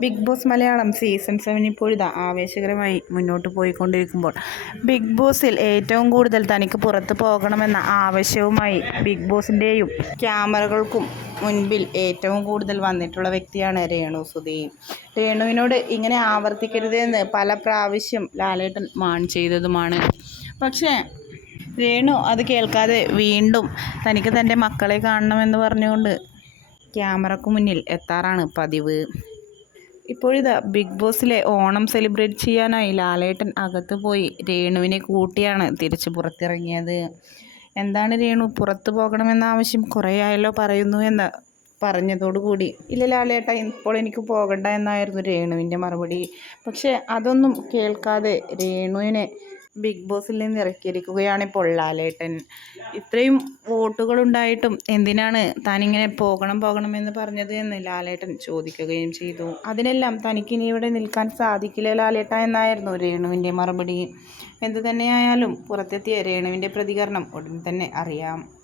Bigg Boss Malayalam season seven ഇപ്പോഴിതാ ആവേശകരമായി മുന്നോട്ട് പോയിക്കൊണ്ടിരിക്കുമ്പോൾ. ബിഗ് ബോസിൽ ഏറ്റവും കൂടുതൽ തനിക്ക് പുറത്ത് പോകണമെന്ന ആവശ്യവുമായി ബിഗ് ബോസിന്റെയും ക്യാമറകൾക്കും മുൻപിൽ ഏറ്റവും കൂടുതൽ വന്നിട്ടുള്ള വ്യക്തിയാണ് രേണു സുധി. രേണുവിനോട് ഇങ്ങനെ ആവർത്തിക്കരുത് എന്ന് പല പ്രാവശ്യം ലാലേട്ടൻ മാൺ ചെയ്തതുമാണ്. പക്ഷേ രേണു അത് കേൾക്കാതെ വീണ്ടും തനിക്ക് തന്റെ മക്കളെ കാണണമെന്ന് പറഞ്ഞുകൊണ്ട് ക്യാമറക്ക് മുന്നിൽ എത്താറാണ് പതിവ്. ഇപ്പോഴിതാ ബിഗ് ബോസിലെ ഓണം സെലിബ്രേറ്റ് ചെയ്യാനായി ലാലേട്ടൻ അകത്ത് പോയി. രേണുവിനെ കൂട്ടിയാണ് തിരിച്ച് പുറത്തിറങ്ങിയത്. എന്താണ് രേണു? പുറത്തു പോകണമെന്ന ആവശ്യം കുറേ ആയല്ലോ പറയുന്നു എന്ന് പറഞ്ഞതോടുകൂടി. ഇല്ല ലാലേട്ട ഇപ്പോൾ എനിക്ക് പോകണ്ട എന്നായിരുന്നു രേണുവിന്റെ മറുപടി. പക്ഷേ അതൊന്നും കേൾക്കാതെ രേണുവിനെ ബിഗ് ബോസിൽ നിന്ന് ഇറക്കിയിരിക്കുകയാണ് ഇപ്പോൾ ലാലേട്ടൻ ഇത്രയും വോട്ടുകളുണ്ടായിട്ടും എന്തിനാണ് താനിങ്ങനെ പോകണം പോകണം എന്ന് പറഞ്ഞത് എന്ന് ലാലേട്ടൻ ചോദിക്കുകയും ചെയ്തു. അതിനെല്ലാം തനിക്കിനി ഇവിടെ നിൽക്കാൻ സാധിക്കില്ല ലാലേട്ട എന്നായിരുന്നു രേണുവിന്റെ മറുപടി. എന്തു തന്നെയായാലും പുറത്തെത്തിയ രേണുവിന്റെ പ്രതികരണം ഉടൻ തന്നെ അറിയാം.